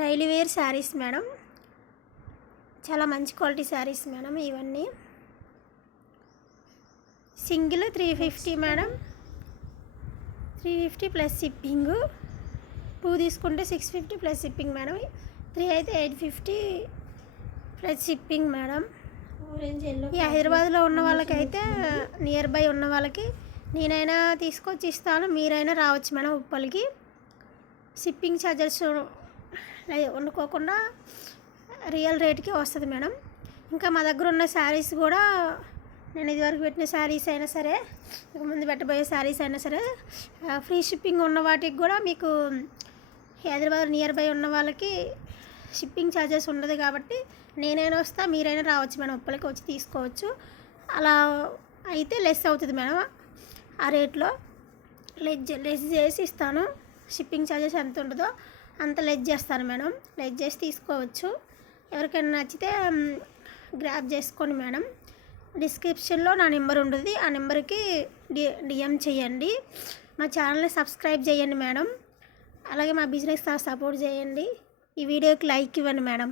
Daily wear saris madam, చాలా మంచి quality saris madam. ఇవన్నీ సింగిల్ 350 మేడం, 350 ప్లస్ షిప్పింగ్. 2 తీసుకుంటే 650 ప్లస్ షిప్పింగ్ మేడం. 3 అయితే 850 ప్లస్ షిప్పింగ్ మేడం. ఈ హైదరాబాద్లో ఉన్న వాళ్ళకైతే నియర్ బై ఉన్న వాళ్ళకి నేనైనా తీసుకొచ్చి ఇస్తాను, మీరైనా రావచ్చు మేడం ఉప్పల్కి. షిప్పింగ్ ఛార్జెస్ వండుకోకుండా రియల్ రేట్కి వస్తుంది మేడం. ఇంకా మా దగ్గర ఉన్న శారీస్ కూడా నేను ఇదివరకు పెట్టిన శారీస్ అయినా సరే, ఇక ముందు పెట్టబోయే శారీస్ అయినా సరే ఫ్రీ షిప్పింగ్ ఉన్న వాటికి కూడా మీకు హైదరాబాద్ నియర్ బై ఉన్న వాళ్ళకి షిప్పింగ్ ఛార్జెస్ ఉండదు కాబట్టి నేనైనా వస్తా, మీరైనా రావచ్చు మేడం ఉప్పలకి వచ్చి తీసుకోవచ్చు. అలా అయితే లెస్ అవుతుంది మేడం. ఆ రేట్లో లెస్ చేసి ఇస్తాను. షిప్పింగ్ ఛార్జెస్ ఎంత ఉంటుందో అంత లెస్ చేస్తాను మేడం. లెస్ చేసి తీసుకోవచ్చు. ఎవరికైనా నచ్చితే గ్రాబ్ చేసుకోండి మేడం. డిస్క్రిప్షన్లో నా నెంబర్ ఉంటుంది, ఆ నెంబర్కి డిఎం చేయండి. మా ఛానల్ని సబ్స్క్రైబ్ చేయండి మేడం. అలాగే మా బిజినెస్ సపోర్ట్ చేయండి. ఈ వీడియోకి లైక్ ఇవ్వండి మేడం.